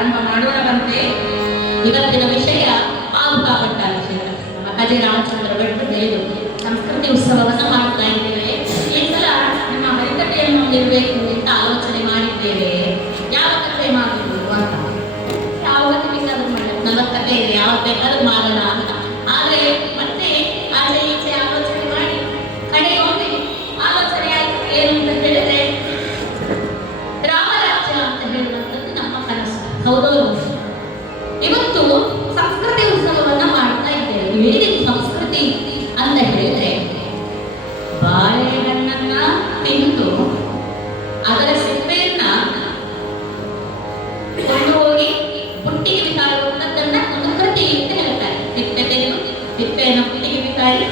ಪ್ರಾರಂಭ ಮಾಡೋಣವಂತೆ. ಇವತ್ತಿನ ವಿಷಯ ಪಾದುಕಾಪಟ್ಟ ವಿಷಯ. ನಮ್ಮ ಕಜೆ ರಾಮಚಂದ್ರ ಭಟ್ರು ಹೇಳಿದರು, ಸಂಸ್ಕೃತಿ ಉತ್ಸವವನ್ನು ಮಾಡ್ತಾ ಇದ್ದೇವೆ. ಈ ಸಲ ನಮ್ಮ ಹರಿಕಥೆಯನ್ನು ಇರಬೇಕು ಅಂತ ಆಲೋಚನೆ ಮಾಡಿದ್ದೇವೆ. ಯಾವ ಕಥೆ ಮಾಡುವುದು ಅಂತ, ಯಾವ ಕಥೆ ಬೇಕಾದ್ರೂ ಮಾಡೋದು, 40 ಕಥೆ ಇದೆ, ಯಾವ ಬೇಕಾದ್ರೂ ಮಾಡೋಣ ಅಂತ. ಆದರೆ ಮತ್ತೆ ಆಚೆ ಈಚೆ ಆಲೋಚನೆ ಮಾಡಿ ಕಡೆಗೊಮ್ಮೆ ಆಲೋಚನೆ ಆಯ್ತು ಏನು ಅಂತ ಹೇಳಿದ್ರೆ, ರಾಮರಾಜ್ಯ ಅಂತ ಹೇಳುವಂಥದ್ದು ನಮ್ಮ ಕನಸು. ಹೌದೌದು. ಇವತ್ತು ಸಂಸ್ಕೃತಿ ಉತ್ಸವವನ್ನ ಮಾಡ್ತಾ ಇದ್ದೇವೆ. ಏನಿದು ಸಂಸ್ಕೃತಿ ಅಂತ ಹೇಳಿದ್ರೆ, ಬಾಳೆಹಣ್ಣನ್ನ ತಿಂದು ಅದರ ಸಿಪ್ಪೆಯನ್ನ ಕೊಂಡು ಹೋಗಿ ಬುಟ್ಟಿಗೆ ಬಿಸಾಡುವಂಥದ್ದನ್ನ ಒಂದು ಕೃತಿ ಅಂತ ಹೇಳ್ತಾರೆ. ಸಿಪ್ಪೆ ತೆಗೆದು ಸಿಪ್ಪೆಯನ್ನು ಬುಟ್ಟಿಗೆ ಬಿಸಾಡಿ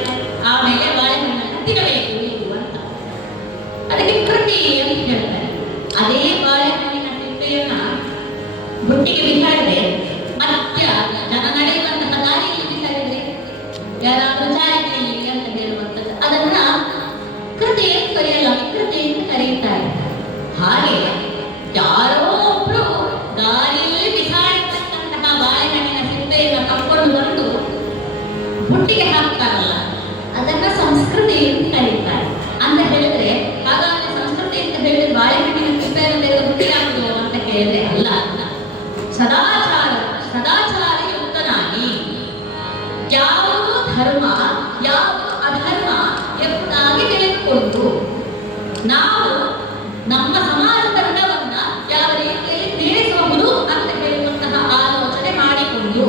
ಆಮೇಲೆ ಬಾಳೆಹಣ್ಣನ್ನು ತಿನ್ನಬೇಕು ಅಂತ, ಅದಕ್ಕೆ ಕೃತಿ ಅಂತ ಹೇಳ್ತಾರೆ. ಅದೇ ಬಾಳೆಹಣ್ಣಿನ ಸಿಪ್ಪೆಯನ್ನ ಬುಟ್ಟಿಗೆ ಬಿಸಾಡಿದ್ರೆ ಮಧ್ಯ ಜನ ನಡೆಯುವಂತಹ ದಾರಿಯಲ್ಲಿ ಬಿಸಾಡಿದ್ರೆ ಯಾರಾದ್ರೂ ಜಾರಿಗೆಯಲ್ಲಿ ಅಂತ ಹೇಳುವಂಥದ್ದು, ಅದನ್ನ ಕೃತಿ ಅಂತ ಕರೆಯಲ್ಲ, ವಿಕೃತಿ ಅಂತ ಕರೆಯುತ್ತಾರೆ. ಹಾಗೆ ಯಾರೋ ಒಬ್ರು ದಾರಿಯಲ್ಲಿ ಬಿಸಾಡಿರ್ತಕ್ಕಂತಹ ಬಾಳೆಹಣ್ಣಿನ ಸಿಪ್ಪೆಯನ್ನು ಕರ್ಕೊಂಡು ಬಂದು ಬುಟ್ಟಿಗೆ ಹಾಕ್ತಾರಲ್ಲ, ಅದನ್ನ ಸಂಸ್ಕೃತಿ ಅಂತ ಕರೀತಾರೆ. ಅಂತ ಹೇಳಿದ್ರೆ, ಹಾಗಾದ್ರೆ ಸಂಸ್ಕೃತಿ ಅಂತ ಹೇಳಿದ್ರೆ ಬಾಳೆಹಣ್ಣಿನ ಸಿಪ್ಪೆಯನ್ನು ತೆಗೆದು ಬುಟ್ಟಿಗೆ ಹಾಕುವುದು ಅಂತ ಹೇಳಿದ್ರೆ ಅಲ್ಲ. ಸದಾಚಾರಯುಕ್ತನಾಗಿ ಯಾವುದು ಧರ್ಮ ಯಾವುದು ಅಧರ್ಮ ಎಂಬುದಾಗಿ ತಿಳಿದುಕೊಂಡು ನಾವು ನಮ್ಮ ಸಮಾಜವನ್ನ ಯಾವ ರೀತಿಯಲ್ಲಿ ತಿಳಿಸಬಹುದು ಅಂತ ಹೇಳುವಂತಹ ಆಲೋಚನೆ ಮಾಡಿಕೊಂಡು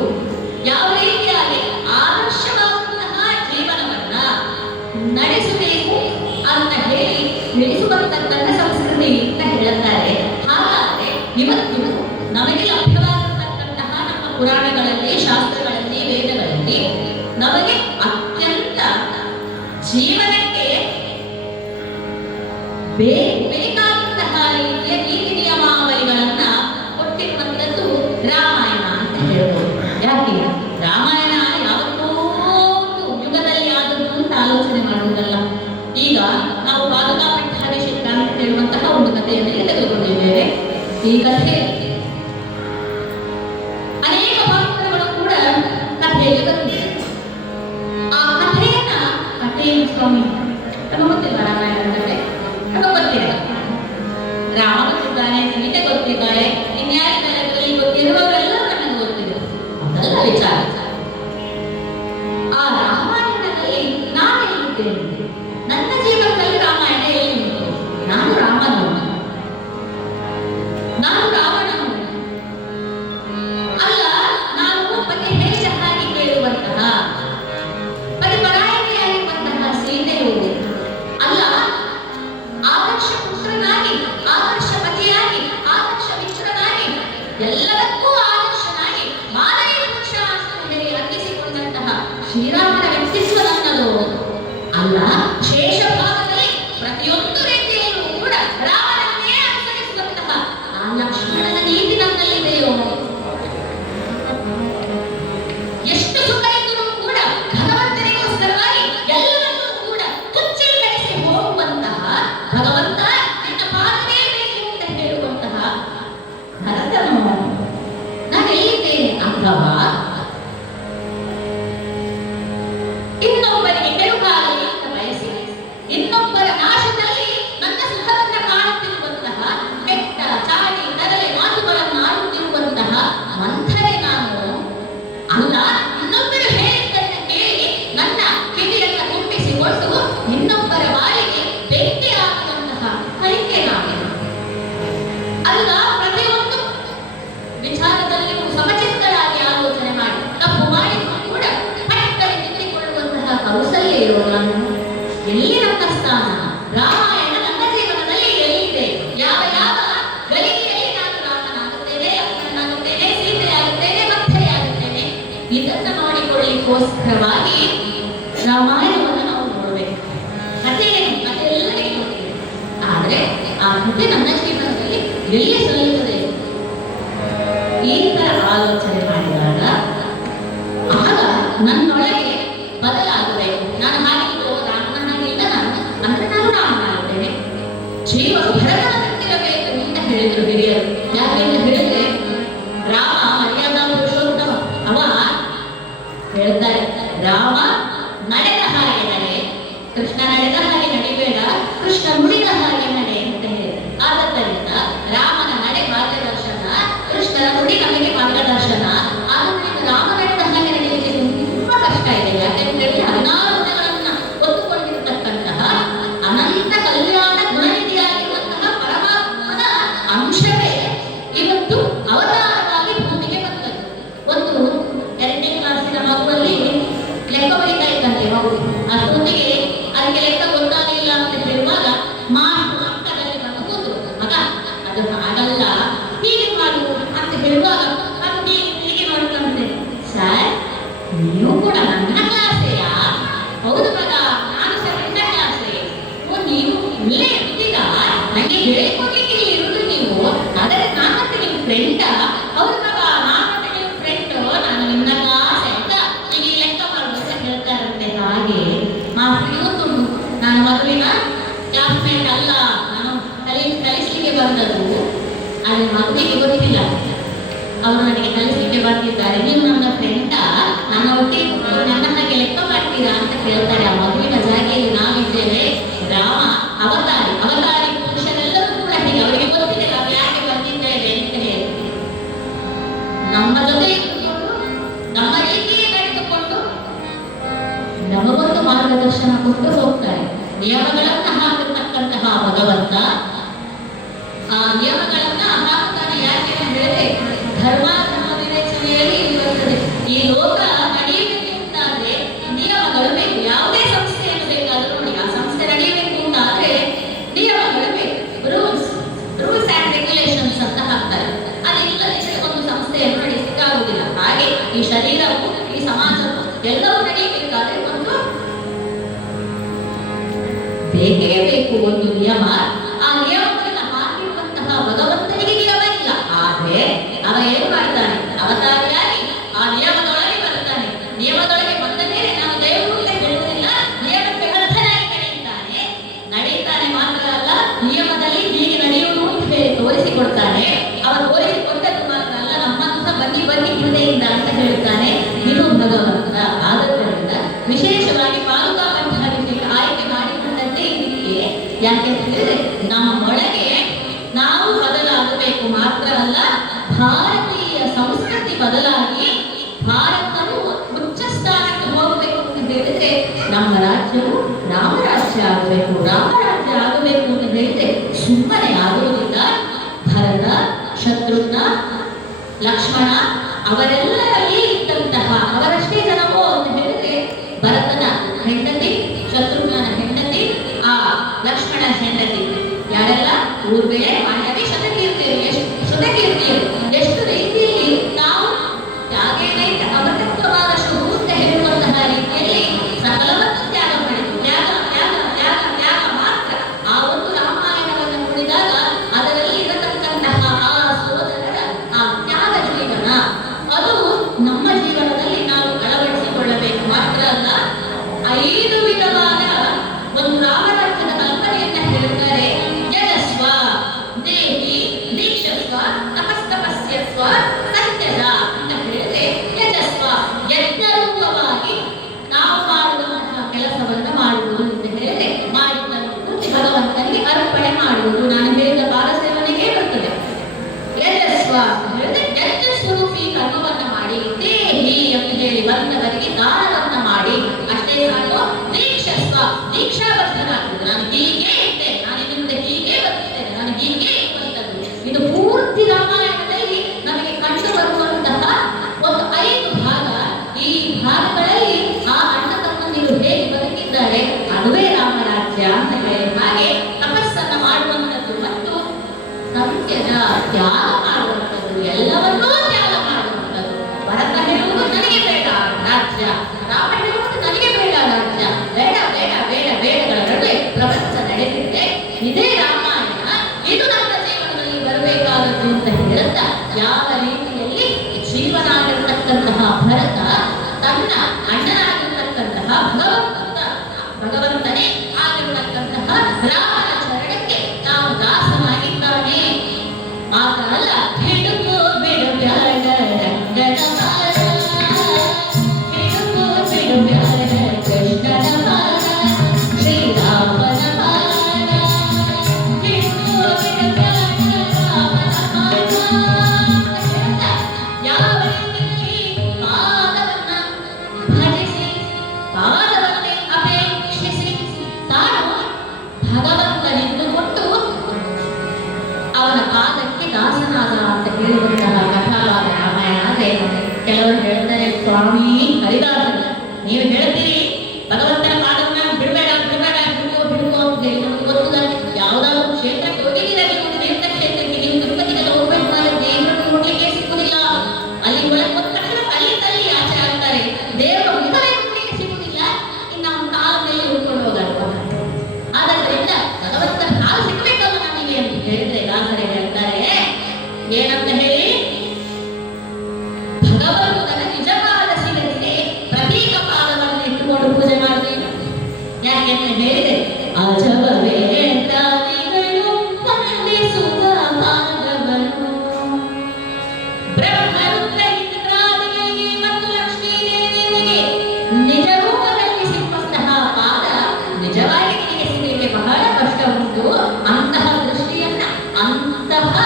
ಯಾವ ರೀತಿಯಾಗಿ ಆದರ್ಶವಾದಂತಹ ಜೀವನವನ್ನ ನಡೆಸಬೇಕು ಅಂತ ಹೇಳಿ ತಿಳಿಸುವಂತಕ್ಕಂಥ ಸಂಸ್ಕೃತಿ ಅಂತ ಹೇಳುತ್ತಾರೆ. ಹಾಗಾದ್ರೆ ಇವತ್ತು ನಮಗೆ ಲಭ್ಯವಾಗತಕ್ಕಂತಹ ನಮ್ಮ ಪುರಾಣಗಳಲ್ಲಿ, ಶಾಸ್ತ್ರಗಳಲ್ಲಿ, ವೇದಗಳಲ್ಲಿ ನಮಗೆ ಅತ್ಯಂತ ಜೀವನಕ್ಕೆ ಬೇಕಾದಂತಹ ರೀತಿಯ ನೀತಿ ನಿಯಮಾವಳಿಗಳನ್ನ ಕೊಟ್ಟಿರುವಂಥದ್ದು ರಾಮಾಯಣ ಅಂತ ಹೇಳ್ಬೋದು. ಯಾಕೆ ರಾಮಾಯಣ ಯಾವತ್ತೋ ಒಂದು ಯುಗದಲ್ಲಿ ಆದದ್ದು ಅಂತ ಆಲೋಚನೆ ಮಾಡುವುದಲ್ಲ. ಈಗ ನಾವು ಪಾದುಕಾಪಟ್ಟಾಭಿಷೇಕ ಅಂತ ಹೇಳುವಂತಹ ಒಂದು ಕಥೆಯನ್ನು ತೆಗೆದುಕೊಂಡಿದ್ದೇವೆ. ಈ ಕಥೆ ಅನೇಕ ಪಾತ್ರಗಳು ಕೂಡ ಕಥೆಯಲ್ಲಿ ಬಂದಿದೆ. ಆ ಕಥೆಯನ್ನು ಸ್ವಾಮಿ ನಮಗೆ ಗೊತ್ತಿಲ್ಲ. ರಾಮಾಯಣ ಕಥೆ ನಮಗೆ ಗೊತ್ತಿಲ್ಲ. ರಾಮ ಗೊತ್ತಿದ್ದಾನೆ, ಸೀತೆ ಗೊತ್ತಿದ್ದಾಳೆ, ಇನ್ಯಾರಿದ್ದಾರೆ ಗೊತ್ತಿರುವವರೆಲ್ಲ ನಮಗೆ ಗೊತ್ತಿದೆ. ಅದೆಲ್ಲ ವಿಚಾರ. ಆ ರಾಮಾಯಣದಲ್ಲಿ ನಾನು ಎಲ್ಲಿದ್ದೇನೆ, ನನ್ನ ಜೀವನದಲ್ಲಿ ರಾಮಾಯಣ ಎಲ್ಲಿ ಉಂಟು? ನಾನು ರಾಮನು, ನಾನು ರಾವಣನು ಅಲ್ಲ. ನಾನು ಪತಿ ಹೇಳಿದ ಹಾಗೆ ಕೇಳುವಂತಹ ಪರಿಪರಾಯಣೆಯಾಗಿರುವಂತಹ ಸೀತೆಯು ಅಲ್ಲ. ಆದರ್ಶ ಪುತ್ರನಾಗಿ, ಆದರ್ಶ ಪತಿಯಾಗಿ, ಆದರ್ಶ ಮಿತ್ರನಾಗಿ, ಎಲ್ಲದಕ್ಕೂ ಆದರ್ಶನಾಗಿ ಮಾನವೀಯ ಪುರುಷ ಅಂತ ಹೇಳಿ ಅಂದಿಸಿಕೊಂಡಂತಹ ಶ್ರೀರಾಮನ ವ್ಯಕ್ತಿತ್ವ ನನ್ನದು ಅಲ್ಲ. ಶೇಷ ಭಾಗದಲ್ಲಿ ಪ್ರತಿಯೊಂದು ರೀತಿಯಲ್ಲೂ ಕೂಡ ರಾಮನನ್ನೇ ಅನುಸರಿಸುವಂತಹ ಆ ಲಕ್ಷ್ಮಣನ ನೀತಿ ನನ್ನಲ್ಲಿದೆಯೋ? ಎಷ್ಟು ಸುಖ ಇದ್ದರೂ ಕೂಡ ಭಗವಂತನಿಗೋಸ್ಕರವಾಗಿ ಎಲ್ಲವನ್ನೂ ಕೂಡ ತುಚ್ಛೀಕರಿಸಿ ಹೋಗುವಂತಹ ಭಗವಂತ ನಿನ್ನ ಪಾದವೇ ಬೇಕು ಅಂತ ಹೇಳುವಂತಹ ಭರತನು ನಾನೆಲ್ಲಿದ್ದೇನೆ? ಅಥವಾ ಇನ್ನೊಬ್ಬರಿಗೆ ಕೆಡುಕಾಗಲಿ ಅಂತ ಬಯಸಿ ಇನ್ನೊಬ್ಬರ ನಾಶದಲ್ಲಿ ನನ್ನ ಸುಖವನ್ನ ಕಾಣುತ್ತಿರುವಂತಹ ಕೆಟ್ಟ ಚಾಡಿ ನರಳೆ ಮಾತುಗಳನ್ನು ಆಡುತ್ತಿರುವಂತಹ ಮಂಥರೆ ನಾನು ಅಲ್ಲ. ಇನ್ನೊಬ್ಬರು ಹೇಳಿದ್ದನ್ನ ಕೇಳಿ ನನ್ನ ಕಿವಿಯನ್ನ ತುಂಬಿಸಿಕೊಂಡು ಇನ್ನೊಬ್ಬರ ಬಾಯಿಗೆ ಬೆಂಕಿ ಹಾಕುವಂತಹ ಕೈಕೆ ನಾನು ಅಲ್ಲ. ಪ್ರತಿಯೊಂದು ವಿಚಾರದಲ್ಲಿಯೂ ಸಮಚಿತ್ತರಾಗಿ ಆಲೋಚನೆ ಮಾಡಿ ತಪ್ಪು ಮಾಡಿದ್ರು ಕೂಡ ಪಟ್ಟಲ್ಲಿ ನಿಂತುಕೊಳ್ಳುವಂತಹ ಕೌಶಲ್ಯ ನಾನು. ಎಲ್ಲಿ ನನ್ನ ಸ್ಥಾನ? ರಾಮಾಯಣ ನನ್ನ ಜೀವನದಲ್ಲಿ ಎಲ್ಲಿದೆ? ಯಾವ ಯಾವ ಗಳಿಗೆಯಲ್ಲಿ ನಾನು ರಾಮನಾಗುತ್ತೇನೆ, ಲಕ್ಷ್ಮಣನಾಗುತ್ತೇನೆ, ಸೀತೆಯಾಗುತ್ತೇನೆ, ಮಂಥರೆಯಾಗುತ್ತೇನೆ? ಇದನ್ನ ನೋಡಿಕೊಳ್ಳಿಕ್ಕೋಸ್ಕರವಾಗಿ ರಾಮಾಯಣವನ್ನು ನಾವು ನೋಡಬೇಕು. ಕಥೆ ಎಲ್ಲರಿಗೂ ಗೊತ್ತಿದೆ, ಆದರೆ ಆ ಕಥೆ ನನ್ನ ಜೀವನದಲ್ಲಿ ಎಲ್ಲಿ ಸಲ್ಲುತ್ತದೆ? ಈ ತರ ಆಲೋಚನೆ ಮಾಡಿದಾಗ ಆಗ ನನ್ನೊಳಗೆ ಬದಲಾಗಬೇಕು. ನಾನು ಹಾಗಿದ್ದು ರಾಮನ ಹಾಗಿಲ್ಲ, ಅಂದ್ರೆ ನಾನು ರಾಮನಾಗುತ್ತೇನೆ. ಜೀವ ಭರತನಂತಿರಬೇಕು ಅಂತ ಹೇಳಿದ್ರು ಹಿರಿಯರು. ಯಾಕೆಂತ ಹೇಳಿದ್ರೆ ರಾಮ ಮರ್ಯಾದಾ ಪುರುಷೋತ್ತಮ. ಅವ ಹೇಳ್ತಾರೆ, ರಾಮ ನಡೆದ ಹಾಗೆ ನಡೆ, ಕೃಷ್ಣ ನಡೆದ ಹಾಗೆ ನಡಿಬೇಡ, ಕೃಷ್ಣ ನುಡಿದ ಹಾಗೆ ನಡೆ ಅಂತ ಹೇಳಿ. ಆದ್ದರಿಂದ ರಾಮನ ನಡೆ ಮಾರ್ಗದರ್ಶನ, ಕೃಷ್ಣನ ನುಡಿ ನಮಗೆ ಮಾರ್ಗದರ್ಶನ. ಆದರೆ ರಾಮ ನಡೆದ ಹಾಗೆ ನಡೆಯಲಿಕ್ಕೆ ತುಂಬಾ ಕಷ್ಟ ಇದೆ. ಯಾಕೆಂದ್ರೆ 16 ಗುಣಗಳನ್ನ ಒತ್ತುಕೊಂಡಿರತಕ್ಕಂತಹ ಅನಂತ ಕಲ್ಯಾಣ ಗುಣನಿಧಿಯಾಗಿರುವಂತಹ ಪರಮಾತ್ಮನ ಅಂಶವೇ ಇವತ್ತು ಅವತಾರವಾಗಿ ಭೂಮಿಗೆ ಬಂದದ್ದು. ಒಂದು 2ನೇ ಕ್ಲಾಸಿನ ಮಗುವಲ್ಲಿ ಲೆಕ್ಕ ಬರೀತಾ ಇದ್ದಂತೆ ಮಗು. ಅಷ್ಟೊಂದಿಗೆ ಅದಕ್ಕೆ ಲೆಕ್ಕ ಗೊತ್ತಾಗಲಿಲ್ಲ ಅಂತ ಹೇಳುವಾಗ ಮಾಸ್ಟರ್ ಪಕ್ಕದಲ್ಲಿ ಬಂದು ಕೂತು, ಮಗ ಅದು ಹಾಗಲ್ಲ ಹೀಗೆ ಮಾಡು ಅಂತ ಹೇಳುವಾಗ ಅದು ಹೀಗೆ ಮಾಡ್ಕೊಂಡೆ. ಸರ್ ನೀವು ಕೂಡ ನನ್ನ ಕ್ಲಾಸೆಯಾ? ಹೌದು ಮಗ, ನಾನು 7ನೇ ಕ್ಲಾಸೆ. ನೀವು ಇಲ್ಲೇ ಇರ್ತೀರಾ? ನನಗೆ ಹೇಳ್ಕೊಡ್ಲಿಕ್ಕೆ ಇರುವುದು ನೀವು, ಆದರೆ ನಾನಂತೆ ನಿಮ್ಮ ಫ್ರೆಂಡಾ? ಹೌದು ಮಗ, ನಾನಂತೆ ನಿಮ್ಮ ಫ್ರೆಂಡ್, ನಾನು ನಿನ್ನ ಕ್ಲಾಸ್ ಅಂತ ಈಗ ಲೆಕ್ಕ ಮಾಡುವಂತ ಹೇಳ್ತಾರಂತೆ. ಹಾಗೆ ಮಾಸ್ಟರ್ ಇವತ್ತುಂಟು, ನಾನು ಮಗುವಿನ ಕ್ಲಾಸ್ಮೇಟ್ ಅಲ್ಲ, ನಾನು ಕಲಿಸ್ಲಿಕ್ಕೆ ಬಂದದ್ದು. ಆದರೆ ಮಗುವಿಗೆ ಗೊತ್ತಿಲ್ಲ, ಅವರು ನನಗೆ ಕಲಿಸ್ಲಿಕ್ಕೆ ಬಂದಿದ್ದಾರೆ. ನೀವು ನನ್ನ ಫ್ರೆಂಡಾ? ನನ್ನ ಒಟ್ಟಿಗೆ ನನ್ನ ಹಾಗೆ ಲೆಕ್ಕ ಮಾಡ್ತೀರಾ ಅಂತ ಕೇಳ್ತಾರೆ. ಆ ಮಗುವಿನ ಜಾಗೆಯಲ್ಲಿ ನಾವಿದ್ದೇವೆ. ರಾಮ ಅವತಾರಿ, ಅವತಾರಿ ಪುರುಷರೆಲ್ಲರೂ ಕೂಡ ಹೀಗೆ, ಅವರಿಗೆ ಗೊತ್ತಿದೆ ನಾವು ಯಾಕೆ ಬಂದಿದ್ದೇವೆ ಅಂತ ಹೇಳಿ. ನಮ್ಮ ಜೊತೆ ಇಟ್ಟುಕೊಂಡು, ನಮ್ಮ ರೀತಿಯೇ ನಡೆದುಕೊಂಡು ನಮಗೊಂದು ಮಾರ್ಗದರ್ಶನ ಕೊಟ್ಟು ಹೋಗ್ತಾರೆ. ನಿಯಮಗಳನ್ನ ಹಾಕಿರ್ತಕ್ಕಂತಹ ಭಗವಂತ ಆ ನಿಯಮಗಳನ್ನ ಹಾಕುತ್ತಾನೆ. ಯಾಕೆ ಹೇಳಿದ್ರೆ ಧರ್ಮ ವಿವೇಚನೆಯಲ್ಲಿ ಇರುತ್ತದೆ. ಈ ಲೋಕ ನಡೆಯಬೇಕು ಅಂತಾದ್ರೆ ನಿಯಮಗಳು ಬೇಕು. ಯಾವುದೇ ಸಂಸ್ಥೆಯನ್ನು ಬೇಕಾದ್ರೂ ನೋಡಿ, ಆ ಸಂಸ್ಥೆ ನಡೆಯಬೇಕು ಅಂತಾದ್ರೆ ನಿಯಮಗಳು ಬೇಕು. ರೂಲ್ಸ್ ಅಂಡ್ ರೆಗ್ಯುಲೇಷನ್ಸ್ ಅಂತ ಹಾಕ್ತಾರೆ. ಅದಿಲ್ಲದೆ ಒಂದು ಸಂಸ್ಥೆಯನ್ನು ನಡೆಸಲಿಕ್ಕಾಗುವುದಿಲ್ಲ. ಹಾಗೆ ಈ ಶರೀರವು, ಈ ಸಮಾಜವು ಎಲ್ಲವೂ ನಡೆಯಬೇಕಾದ್ರೆ ಒಂದು ಬೇಕೇ ಬೇಕು, ಒಂದು ನಿಯಮ. ಆ ನಿಯಮಗಳನ್ನು ಹಾಕಿರುವಂತಹ ಭಗವಂತನಿಗೆ ನಿಯಮ ಇಲ್ಲ. ಆದ್ರೆ ಅವ ಏನು ಮಾಡ್ತಾನೆ? ಅವತಾರಿಯಾಗಿ ಆ ನಿಯಮದೊಳಗೆ ಬರ್ತಾನೆ. ನಿಯಮದೊಳಗೆ ಬಂದ ಮೇಲೆ ನಾವು ದೇವರು ಅಂತ ಹೇಳುವುದಿಲ್ಲ, ನಿಯಮಕ್ಕೆ ಬದ್ಧನಾಗಿ ನಡೆಯುತ್ತಾನೆ ಮಾತ್ರ ಅಲ್ಲ, ನಿಯಮದಲ್ಲಿ ಹೀಗೆ ನಡೆಯುವುದು ಅಂತ ಹೇಳಿ ತೋರಿಸಿಕೊಡ್ತಾನೆ. ಅವ ತೋರಿಸಿಕೊಟ್ಟದ್ದು ಮಾತ್ರ ಅಲ್ಲ, ನಮ್ಮಂತ ಬನ್ನಿ ಬನ್ನಿ ಹೃದಯದಿಂದ ಅಂತ ಹೇಳ್ತಾನೆ. ಇದು ಭಗವಂತ. ಆದ್ದರಿಂದ ವಿಶೇಷವಾಗಿ ಪಾಲುಕಾ ಪಂಚಾಯತಿಗೆ ಆಯ್ಕೆ ಮಾಡಿಕೊಂಡಂತೆ ಇದಕ್ಕೆ. ಯಾಕೆ ಹೇಳಿದ್ರೆ ನಮ್ಮೊಳಗೆ ನಾವು ಬದಲಾಗಬೇಕು ಮಾತ್ರ ಅಲ್ಲ, ಭಾರತೀಯ ಸಂಸ್ಕೃತಿ ಬದಲಾಗಿ ಭಾರತವು ಉಚ್ಚ ಸ್ಥಾನಕ್ಕೆ ಹೋಗಬೇಕು ಅಂತ ಹೇಳಿದ್ರೆ ನಮ್ಮ ರಾಜ್ಯವು ರಾಮರಾಜ್ಯ ಆಗಬೇಕು. ರಾಮರಾಜ್ಯ ಆಗಬೇಕು ಅಂತ ಹೇಳಿದ್ರೆ ಸುಮ್ಮನೆ ಆಗುವುದಿಲ್ಲ. ಭರತ, ಶತ್ರುಘ್ನ, ಲಕ್ಷ್ಮಣ ಅವರೆಲ್ಲರಲ್ಲಿ ಇದ್ದಂತಹ, ಅವರಷ್ಟೇ ಜನವೋ ಅಂತ ಹೇಳಿದ್ರೆ ಭರತನ ಹೆಂಡತಿ, ಶತ್ರುಘ್ನನ ಹೆಂಡತಿ, ಆ ಲಕ್ಷ್ಮಣ ಹೆಂಡತಿ ಯಾರೆಲ್ಲ? ಊರ್ಮಿಳೆ, ಮಾಂಡವಿ, ಶತಕೀರ್ತಿಯರು. ಎಷ್ಟು ರೀತಿಯಲ್ಲಿ ನಾವು ತ್ಯಾಗೇನೈತ ಅಮೃತತ್ವವಾದಷ್ಟು ಅಂತ ಹೇಳುವಂತಹ ರೀತಿಯಲ್ಲಿ ಸಕಲವನ್ನು ತ್ಯಾಗ ಮಾಡಿತು. ತ್ಯಾಗ ಮಾತ್ರ. ಆ ಒಂದು ರಾಮಾಯಣವನ್ನು ನೋಡಿದಾಗ ಅದರಲ್ಲಿ ಇರತಕ್ಕಂತಹ ಆ ಸೋದರರ ಆ ತ್ಯಾಗ ಜೀವನ, ಅದು ನಮ್ಮ ಜೀವನದಲ್ಲಿ ನಾವು ಅಳವಡಿಸಿಕೊಳ್ಳಬೇಕು ಮಾತ್ರ ಅಲ್ಲ. 5 ವಿಧವಾದ ಒಂದು ರಾಮರಾಜ್ಯದ ಕಲ್ಪನೆಯನ್ನ ಹೇಳ್ತಾರೆ. ಯಜಸ್ವ, ದೇಹಿ, ದೀಕ್ಷಸ್ವ, ತಪಸ್ತಪಸ್ಯಸ್ವ, ಸತ್ಯದ ಅಂತ ಹೇಳಿದ್ರೆ ಯಜಸ್ವ, ಯಜ್ಞರೂಪವಾಗಿ ನಾವು ಮಾಡುವಂತಹ ಕೆಲಸವನ್ನ ಮಾಡುವುದು ಅಂತ ಹೇಳಿದ್ರೆ ಮಾಡಿದ್ದನ್ನು ಪೂರ್ತಿ ಭಗವಂತನಿಗೆ ಅರ್ಪಣೆ ಮಾಡುವುದು. ನಾನು ಹೇಳಿದ ಪಾರಸೇವನೆಗೆ ಬರ್ತದೆ. ಯಜಸ್ವ ಅಂತ ಹೇಳಿದ್ರೆ ಯಜ್ಞ ಸ್ವರೂಪಿ ಕರ್ಮವನ್ನ ಮಾಡಿ, ದೇಹಿ ಅಂತ ಹೇಳಿ ಬಂದವರಿಗೆ ದಾನವನ್ನ ಮಾಡಿ, ಅಷ್ಟೇ ಸಾಕು. ದೀಕ್ಷಸ್ವ, ದೀಕ್ಷಾಬದ್ಧನಾಗುವುದು. ನಾನು ಹೀಗೆ ಇರ್ತೇನೆ, ನಾನು ನಿಮ್ಮಿಂದ ಹೀಗೆ ಬರ್ತೇನೆ, ನಾನು ಹೀಗೆ ಇರುವಂತದ್ದು. ಇದು ಪೂರ್ತಿ ರಾಮಾಯಣದಲ್ಲಿ ನಮಗೆ ಕಂಡು ಬರುವಂತಹ ಒಂದು 5 ಭಾಗ. ಈ ಭಾಗಗಳಲ್ಲಿ ಆ ಅಣ್ಣ ತಮ್ಮಂದಿರು ಹೇಗೆ ಬದುಕಿದ್ದಾರೆ ಅದುವೇ ರಾಮರಾಜ್ಯ ಅಂತ ಹೇಳಿ. ಹಾಗೆ ತಪಸ್ಸನ್ನ ಮಾಡುವಂಥದ್ದು ಮತ್ತು ಸತ್ಯದ ತ್ಯಾಗ ಮಾಡುವಂಥದ್ದು, ಎಲ್ಲವನ್ನೂ ತ್ಯಾಗ ಮಾಡುವಂಥದ್ದು. ಭರತ ಹೇಳುವುದು ನನಗೆ ಬೇಡ ರಾಜ್ಯ, ರಾಮ ಹೇಳುವುದು ನನಗೆ ಬೇಡ ರಾಜ್ಯ, ಬೇಡ ಬೇಡ ಬೇಡ ಬೇಡಗಳ ನಡುವೆ ಪ್ರಪಂಚ ನಡೆದಿದೆ. ಇದೇ ರಾಮಾಯಣ, ಇದು ನಮ್ಮ ಜೀವನದಲ್ಲಿ ಬರಬೇಕಾದದ್ದು ಅಂತ ಹೇಳುತ್ತಾ ಯಾವ ರೀತಿಯಲ್ಲಿ ಜೀವನ ಆಗಿರತಕ್ಕಂತಹ ಭರತ ತನ್ನ ಅಣ್ಣನಾಗಿರ್ತಕ್ಕಂತಹ ಭಗವಂತನೇ ಆಗಿರತಕ್ಕಂತಹ ರಾಮನ ಚರಣಕ್ಕೆ ನಾವು ದಾಸನಾಗಿದ್ದಾನೆ ಮಾತ್ರ ಅಲ್ಲ. ಹಿಡಿದು ಬಿಡಬೇಡ ಕ್ಷೇತ್ರಕ್ಕೆ ಹೋಗಿದ್ದೀರಾ, ನೀವು ತೀರ್ಥ ಕ್ಷೇತ್ರಕ್ಕೆ, ನೀವು ತಿರುಪತಿಗೆಲ್ಲ ಹೋಗ್ಬೇಕು, ದೇವರನ್ನು ನೋಡ್ಲಿಕ್ಕೆ ಸಿಕ್ಕುದಿಲ್ಲ. ಅಲ್ಲಿ ಒಳಗೆ ಹೋದ ತಕ್ಷಣ ಅಲ್ಲಿ ತಲ್ಲಿ ಆಚೆ ಆಗ್ತಾರೆ, ದೇವರ ಮುಖವೇ ನೋಡ್ಲಿಕ್ಕೆ ಸಿಕ್ಕುದಿಲ್ಲ. ಇನ್ನು ನಾವು ಕಾಲ ಮೇಲೆ ಉಳ್ಕೊಂಡು ಹೋಗಲ್ವ? ಆದ್ದರಿಂದ ಭಗವಂತನ ಕಾಲು ಸಿಕ್ಕಬೇಕಲ್ಲ ನಮಗೆ ಅಂತ ಹೇಳಿದ್ರೆ ದಾಸರೇ ಹೇಳ್ತಾರೆ ಏನಂತ ಹೇಳಿ, ಭಗವಂತನ ನಿಜವಾದ ಸಿಗಲಿಗೆ ಪ್ರತೀಕ ಪಾದವನ್ನು ಇಟ್ಟುಕೊಂಡು ಪೂಜೆ ಮಾಡಬೇಕು. ಯಾಕೆ ಅಂತ ಹೇಳಿದ್ರೆ ಅಜವೇ ಪ್ರಾಣಿಗಳು ವಂದಿಸುವ ಪಾದವನ್ನು, ಬ್ರಹ್ಮರುದ್ರ ಇಂದ್ರಾದಿಗಳಿಗೆ ಮತ್ತು ಲಕ್ಷ್ಮೀದೇವಿಯರಿಗೆ ನಿಜ ರೂಪದಲ್ಲಿ ಸಿಕ್ಕಂತಹ ಪಾದ ನಿಜವಾಗಿ ನಿಮಗೆ ಸಿಗಲಿಕ್ಕೆ ಬಹಳ ಕಷ್ಟ ಉಂಟು. ಅಂತಹ ದೃಷ್ಟಿಯನ್ನ, ಅಂತಹ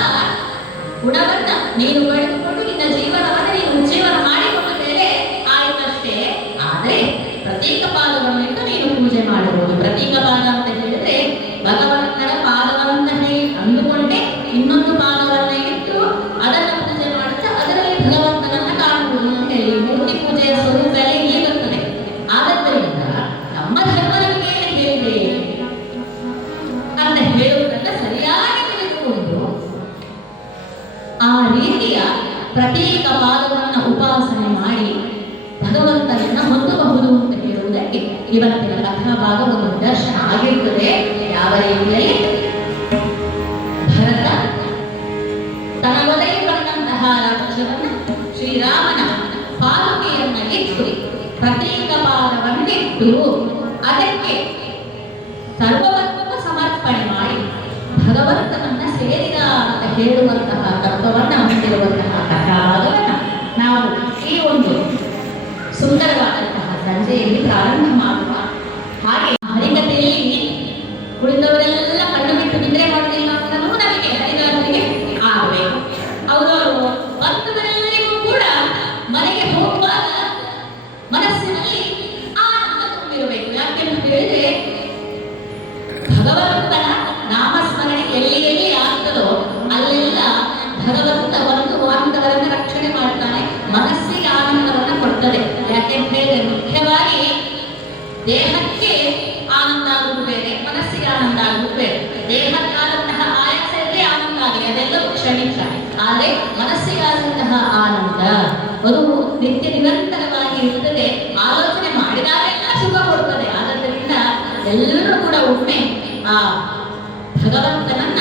ಗುಣವನ್ನ ನೀನು ಪಡೆದುಕೊಂಡು ನಿನ್ನ ಜೀವನವನ್ನು ನೀನು ಉಜ್ಜೀವನ ಮಾಡಿಕೊಂಡ ಮೇಲೆ ಆಯ್ತಷ್ಟೇ. ಆದರೆ ಪ್ರತೀಕ ಪಾದವನ್ನು ಇಟ್ಟು ನೀನು ಪೂಜೆ ಮಾಡಬಹುದು. ಪ್ರತೀಕ ಪಾದ ಅಂತ ಹೇಳಿದ್ರೆ ಭಗವಂತನ ಪಾದವನ್ನ ಅಂದುಕೊಂಡೆ ಇನ್ನೊಂದು ಪಾದವನ್ನ ಇಟ್ಟು ಅದನ್ನು ಪೂಜೆ ಮಾಡುತ್ತಾ ಅದರಲ್ಲಿ ಭಗವಂತನನ್ನ ಕಾಣಬಹುದು ಅಂತ ಹೇಳಿ ಮೂರ್ತಿ ಪೂಜೆಯ ಸ್ವರೂಪದಲ್ಲಿ ಹೀಗೆ ಬರ್ತದೆ. ಆದ್ದರಿಂದ ನಮ್ಮ ಧರ್ಮ ನಮಗೆ ಏನು ಹೇಳಿದೆ ಅಂತ ಹೇಳುವುದನ್ನ ಸರಿಯಾಗಿ ತಿಳಿದುಕೊಂಡು ಆ ರೀತಿಯ ಪ್ರತ್ಯೇಕ ಪಾದವನ್ನು ಉಪಾಸನೆ ಮಾಡಿ ಭಗವಂತನನ್ನ ಹೊಂದಬಹುದು ಅಂತ ಹೇಳುವುದಕ್ಕೆ ಇವತ್ತಿನ ಕಥಾಭಾಗ ಒಂದು ದರ್ಶನ ಆಗಿರುತ್ತದೆ. ಯಾವ ರೀತಿಯಲ್ಲಿ ಭರತ ತನ್ನ ಒದಗಿ ಬಂದಂತಹ ರಾಜ್ಯವನ್ನ ಶ್ರೀರಾಮನ ಪಾದುಕೆಯನ್ನ ಇಟ್ಟು ಪ್ರತ್ಯೇಕ ಪಾದವನ್ನಿಟ್ಟು ಅದಕ್ಕೆ ಸರ್ವವನ್ನೂ ಸಮರ್ಪಣೆ ಮಾಡಿ ಭಗವಂತನನ್ನ ಸೇರಿದ ಅಂತ ಹೇಳುವಂತಹ ತತ್ವವನ್ನ ಹೊಂದಿರುವಂತಹ ಕಥಾಭಾಗವನ್ನ ನಾವು ಈ ಒಂದು ಸುಂದರವಾದಂತಹ ಸಂಜೆಯಲ್ಲಿ ಪ್ರಾರಂಭ ಮಾಡುವ ಹಾಗೆ ಹರಿಕಥೆಯಲ್ಲಿ ಕುಳಿತವರೆಲ್ಲ ಕಣ್ಣು ಬಿಟ್ಟು ನಿದ್ರೆ ಮಾಡುವುದಿಲ್ಲ ಅಂತಲೂ ನಮಗೆ ಹರಿದಾಸರಿಗೆ ಆಗಬೇಕು. ಅವರವರು ಬಂದವರೆಲ್ಲರಿಗೂ ಕೂಡ ಮನೆಗೆ ಹೋಗುವಾಗ ಮನಸ್ಸಿನಲ್ಲಿ ಆನಂದ ತುಂಬಿರಬೇಕು. ಯಾಕೆಂತ ಹೇಳಿದ್ರೆ ಭಗವಂತನ ನಾಮಸ್ಮರಣೆ ಎಲ್ಲಿ ಎಲ್ಲಿ ಆಗ್ತದೋ ಅಲ್ಲೆಲ್ಲ ಭಗವಂತ ಒಂದು ಅಂತವರನ್ನ ರಕ್ಷಣೆ ಮಾಡ್ತಾನೆ, ಮನಸ್ಸಿಗೆ ಆನಂದವನ್ನ ಕೊಡ್ತದೆ. ಯಾಕೆಂತ ಹೇಳಿದ್ರೆ ಮುಖ್ಯವಾಗಿ ದೇಹಕ್ಕೆ ಆನಂದ ಆಗುವುದು ಬೇರೆ, ಮನಸ್ಸಿಗೆ ಆನಂದ ಆಗುವುದು ಬೇರೆ. ದೇಹಕ್ಕಾದಂತಹ ಆಯಾಸ ಇದ್ರೆ ಆನಂದ ಆಗಲಿ, ಅದೆಲ್ಲವೂ ಕ್ಷಣಿಕ. ಆದರೆ ಮನಸ್ಸಿಗಾದಂತಹ ಆನಂದ ಅದು ನಿತ್ಯ ನಿರಂತರವಾಗಿ ಇರ್ತದೆ. ಆಲೋಚನೆ ಮಾಡಿದಾಗೆಲ್ಲ ಸುಖ ಕೊಡ್ತದೆ. ಆದ್ದರಿಂದ ಎಲ್ಲರೂ ಕೂಡ ಒಮ್ಮೆ ಆ ಭಗವಂತನನ್ನ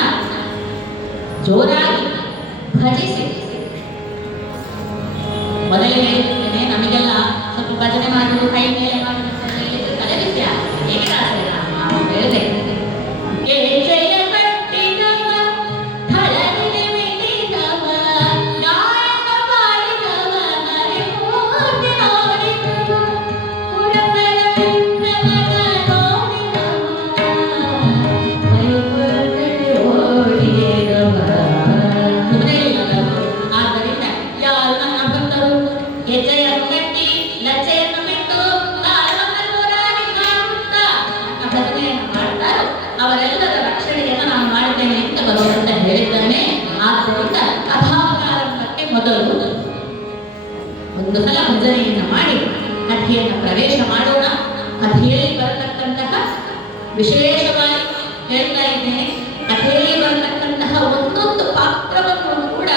ಜೋರಾಗಿ ಭಜಿಸಿ, ಮೊದಲೇ ಹೇಳಿದ್ದೇನೆ ನಮಗೆಲ್ಲ ಸ್ವಲ್ಪ ಭಜನೆ ಮಾಡುವುದು, ಕೈ ಮೇಲೆ ಮಾಡುವುದು ತಲೆ ವಿಷಯ ಹೇಗೆ ಹೇಳಿದೆ. ಅವರೆಲ್ಲರ ರಕ್ಷಣೆಯನ್ನು ನಾನು ಮಾಡುತ್ತೇನೆ ಅಂತ ಭಗವಂತ ಹೇಳಿದ್ದಾನೆ. ಆದ್ದರಿಂದ ಕಥಾಪ್ರಾರಂಭಕ್ಕೆ ಮೊದಲು ಒಂದು ಸಲ ಭಜನೆಯನ್ನು ಮಾಡಿ ಕಥೆಯನ್ನು ಪ್ರವೇಶ ಮಾಡೋಣ. ಕಥೆಯಲ್ಲಿ ಬರತಕ್ಕಂತಹ ವಿಶೇಷವಾಗಿ ಹೇಳ್ತಾ ಇದ್ದೇನೆ, ಕಥೆಯಲ್ಲಿ ಬರತಕ್ಕಂತಹ ಒಂದೊಂದು ಪಾತ್ರವನ್ನು ಕೂಡ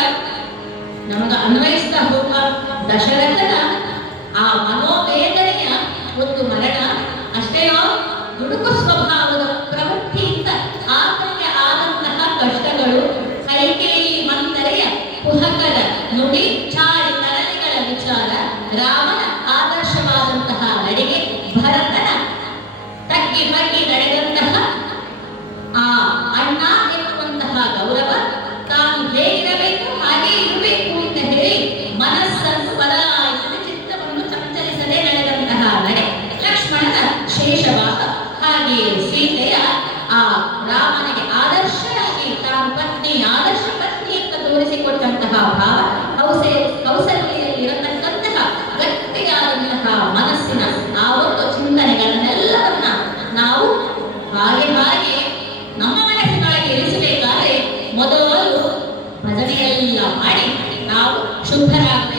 ನಮಗೆ ಅನ್ವಯಿಸ್ತಾ ಹೋಗ ದಶರಥನ ಆ ಮನೋವೇದನೆಯ ಒಂದು ಮರಣ ಅಷ್ಟೇ ದುಡುಕು ಸ್ವಭಾವದ ಪ್ರವೃತ್ತಿಯಿಂದ ಆತನಿಗೆ ಆದಂತಹ ಕಷ್ಟಗಳು, ಕೈಕೇಯಿ ಮಂದರೆಯ ಕುಹಕದ ನುಡಿ ಚಾಳಿ ತರಲಿಗಳ ವಿಚಾರ, ರಾಮನ ಆದರ್ಶವಾದಂತಹ ನಡಿಗೆ, ಭರತನ ತಗ್ಗಿ ಬಗ್ಗಿ ನಡೆದಂತಹ ಆ ಅಣ್ಣ ಎನ್ನುವಂತಹ ಗೌರವ, ತಾನು ಹೇಗಿರಬೇಕು ಹಾಗೆ ಇರಬೇಕು ಅಂತ ಹೇಳಿ ಮನಸ್ಸನ್ನು ಬದಲಾಯಿಸದೆ ಚಿತ್ತವನ್ನು ಸಂಚರಿಸದೆ ನಡೆದಂತಹ ನಡೆ, ಲಕ್ಷ್ಮಣನ ಶೇಷವಾದ ಹಾಗೆಯೇ ಸೀತೆಯ ಆ ರಾಮನಿಗೆ ಆದರ್ಶರಾಗಿ ತಾನು ಪತ್ನಿ ಆದರ್ಶ ಪತ್ನಿ ಅಂತ ತೋರಿಸಿಕೊಟ್ಟಂತಹ ಭಾವ, ಕೌಸಲ್ಯಲ್ಲಿ ಇರತಕ್ಕಂತಹ ಗಟ್ಟಿಯಾದಂತಹ ಮನಸ್ಸಿನ ಆ ಒಂದು ಚಿಂತನೆಗಳನ್ನೆಲ್ಲವನ್ನ ನಾವು ಹಾಗೆ ನಮ್ಮ ಮನಸ್ಸಿನೊಳಗೆ ಇರಿಸಬೇಕಾದ್ರೆ ಮೊದಲು ಭಜನೆಯೆಲ್ಲ ಮಾಡಿ ನಾವು ಶುದ್ಧರಾಗಬೇಕು.